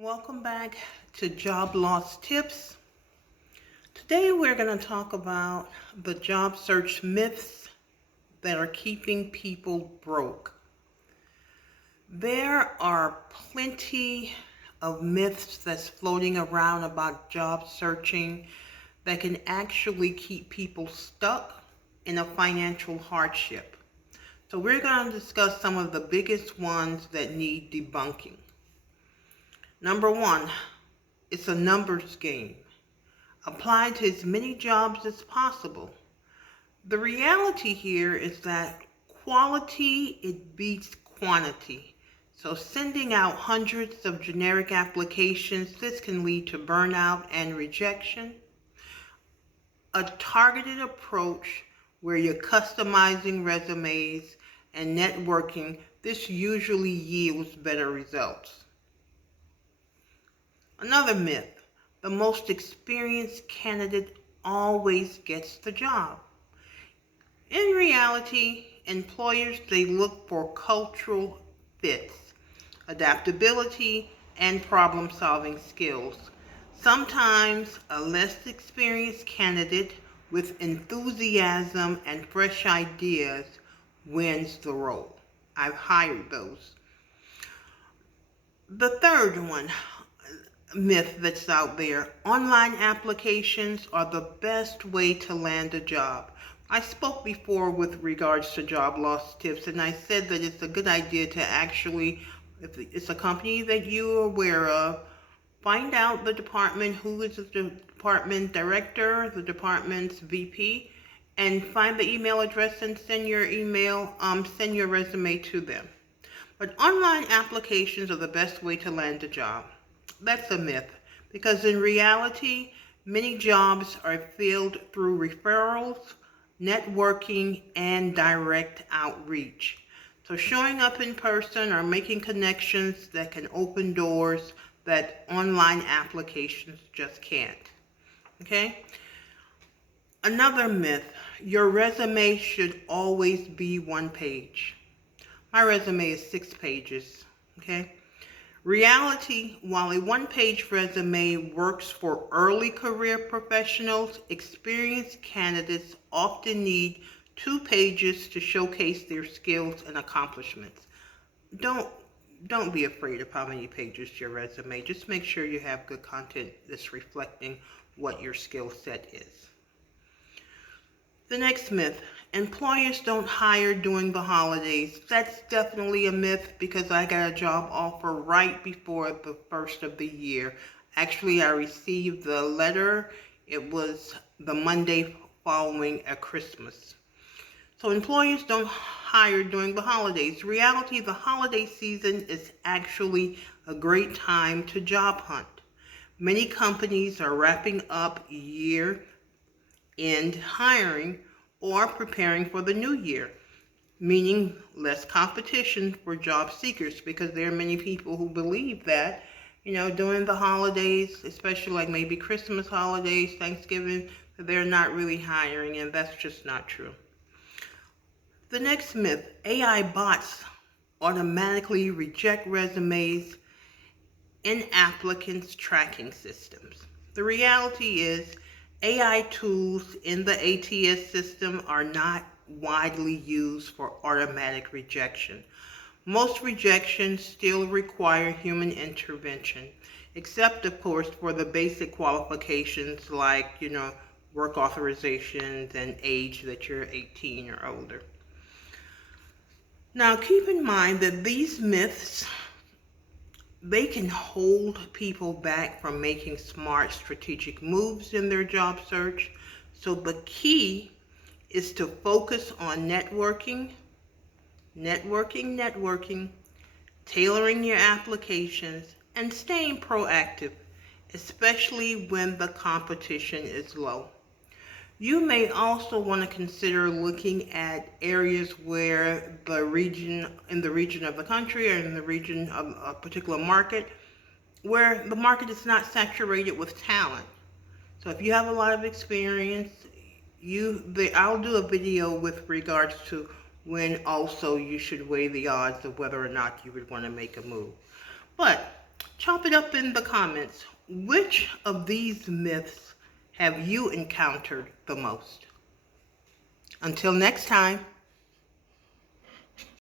Welcome back to Job Loss Tips. Today we're going to talk about the job search myths that are keeping people broke. There are plenty of myths that's floating around about job searching that can actually keep people stuck in a financial hardship. So we're going to discuss some of the biggest ones that need debunking. Number one, it's a numbers game. Apply to as many jobs as possible. The reality here is that quality, it beats quantity. So sending out hundreds of generic applications, this can lead to burnout and rejection. A targeted approach where you're customizing resumes and networking, this usually yields better results. Another myth, the most experienced candidate always gets the job. In reality, employers, they look for cultural fits, adaptability, and problem-solving skills. Sometimes a less experienced candidate with enthusiasm and fresh ideas wins the role. I've hired those. The third one, myth that's out there, online applications are the best way to land a job. I spoke before with regards to job loss tips, and I said that it's a good idea to actually, if it's a company that you're aware of, find out the department, who is the department director, the department's VP, and find the email address and send your resume to them. But online applications are the best way to land a job. That's a myth, because in reality, many jobs are filled through referrals, networking, and direct outreach. So showing up in person or making connections that can open doors that online applications just can't. Okay? Another myth, your resume should always be one page. My resume is 6 pages. Okay? Reality, while a one-page resume works for early career professionals, experienced candidates often need 2 pages to showcase their skills and accomplishments. Don't be afraid of how many pages your resume. Just make sure you have good content that's reflecting what your skill set is. The next myth, employers don't hire during the holidays. That's definitely a myth, because I got a job offer right before the first of the year. Actually, I received the letter. It was the Monday following a Christmas. So employers don't hire during the holidays. Reality, the holiday season is actually a great time to job hunt. Many companies are wrapping up year-end hiring or preparing for the new year, meaning less competition for job seekers, because there are many people who believe that, during the holidays, especially like maybe Christmas holidays, Thanksgiving, they're not really hiring, and that's just not true. The next myth, AI bots automatically reject resumes in applicants' tracking systems. The reality is AI tools in the ATS system are not widely used for automatic rejection. Most rejections still require human intervention, except of course for the basic qualifications like, work authorizations and age, that you're 18 or older. Now keep in mind that these myths, they can hold people back from making smart strategic moves in their job search. So the key is to focus on networking, tailoring your applications, and staying proactive, especially when the competition is low. You may also want to consider looking at areas where in the region of the country, or in the region of a particular market, where the market is not saturated with talent. So if you have a lot of experience, I'll do a video with regards to when also you should weigh the odds of whether or not you would want to make a move. But Chop it up in the comments. Which of these myths have you encountered the most? Until next time.